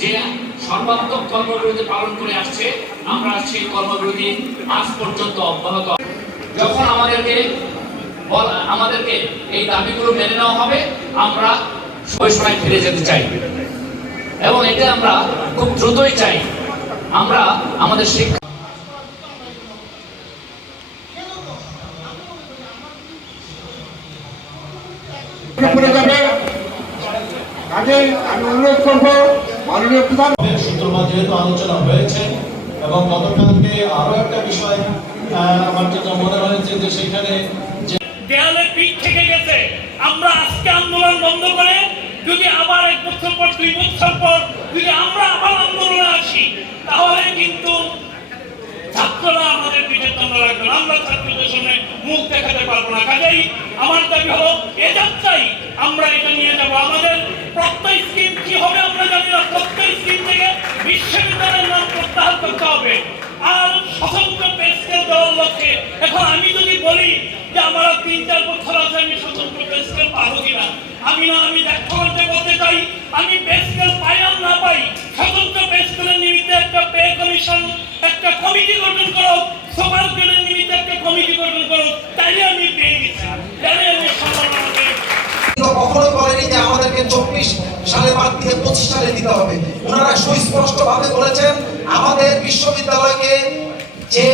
যে সর্বাত্মক কর্মবিরতি পালন করে আসছে, আমরা সেই কর্মবিরতি আজ পর্যন্ত অব্যাহত। যখন আমাদেরকে এই দাবিগুলো মেনে নেওয়া হবে, আমরা সময় ফিরে যেতে চাই এবং এটা আমরা খুব দ্রুতই চাই। আমরা আমাদের শিক্ষা আমি অনুরোধ করবো মাননীয় প্রধান শুক্রবার যেহেতু আলোচনা হয়েছে এবং গতকালকে আরো একটা বিষয় আমার যেটা মনে হয়েছে যে সেখানে দেয়ালে পিঠ থেকে গেছে। আমরা আজকে আন্দোলন বন্ধ করে যদি আবার 1 বছর পর 2 বছর পর যদি আমরা আবার আন্দোলনে আসি, তাহলে কিন্তু ছাত্ররা আমাদের পিঠে তন্দ্রা রাখবে, আমরা ছাত্রদের সামনে মুখ দেখাতে পারবো না। কাজেই আমার দাবি হলো এ যাত্রাই আমরা এটা নিয়ে যাব। আমাদের প্রত্যেক স্কিম কি হবে আমরা জানি না, প্রত্যেক স্কিম থেকে বিশ্ববিদ্যালয়ের নাম প্রত্যাহার করতে হবে আর স্বতন্ত্র পে স্কেল দেওয়ার লক্ষ্যে। এখন আমি যদি বলি যে আমার 3-4 বছর আছে, আমি স্বতন্ত্র পে স্কেল পাবো কিনা, আমি দেখতে বলতে চাই আমি পে স্কেল পাই আর না পাই, স্বতন্ত্র পে স্কেলের নিমিত্তে একটা পে কমিশন, একটা কমিটি গঠন করো, সুপার গ্রেডের নিমিত্তে একটা কমিটি গঠন করো, তাইলে আমি পেয়ে গেছি, তাইলে আমি সম্মাননা পেয়ে গেছি। কখনোই বলেনি যে আমাদেরকে 24 সালে বাদ দিয়ে 25 সালে দিতে হবে। ওনারা সুস্পষ্ট ভাবে বলেছেন আমাদের বিশ্ববিদ্যালয়কে যে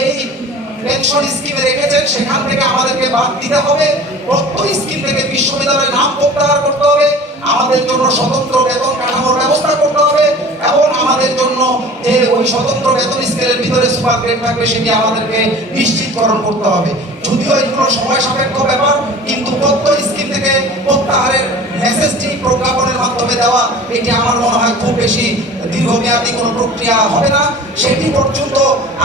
পেনশন স্কিমে রেখেছেন সেখান থেকে আমাদেরকে বাদ দিতে হবে, প্রত্যেক স্কিম থেকে বিশ্ববিদ্যালয়ের নাম প্রত্যাহার করতে হবে, আমাদের জন্য স্বতন্ত্র বেতন কাঠামোর ব্যবস্থা করতে হবে এবং আমাদের জন্য যে ওই স্বতন্ত্র বেতন স্কেলের ভিতরে সুপার গ্রেড থাকবে সেটি আমাদেরকে নিশ্চিতকরণ করতে হবে। যদিও এগুলো সময় সাপেক্ষ ব্যাপার, কিন্তু প্রত্যেক স্কিম থেকে প্রত্যাহারের মেসেজটি প্রজ্ঞাপনের মাধ্যমে দেওয়া এটি আমার মনে হয় খুব বেশি দীর্ঘমেয়াদী কোনো প্রক্রিয়া হবে না। সেটি পর্যন্ত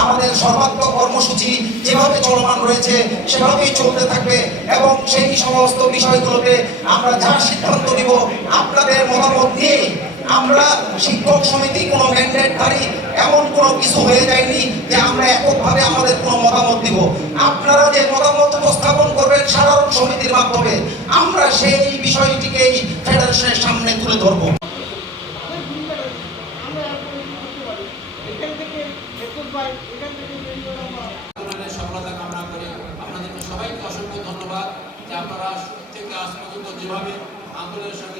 আমাদের সর্বাত্মক কর্মসূচি যেভাবে চলমান রয়েছে সেভাবেই চলতে থাকবে এবং সেই সমস্ত বিষয়গুলোতে আমরা যা সিদ্ধান্ত নিব আপনাদের মতামত নিয়ে। আমরা শিক্ষক সমিতি কোনো ম্যান্ডেটধারী এমন কোনো কিছু হয়ে যায়নি যে আমরা এককভাবে আমাদের কোনো মতামত দিব। আপনারা যে মতামত উপস্থাপন করবেন সাধারণ সমিতির মাধ্যমে, আমরা সেই বিষয়টিকেই ফেডারেশনের সামনে তুলে ধরব। সফলতা কামনা করি। আপনাদেরকে সবাইকে অসংখ্য ধন্যবাদ যে আপনারা থেকে আজ পর্যন্ত যেভাবে আন্দোলনের সঙ্গে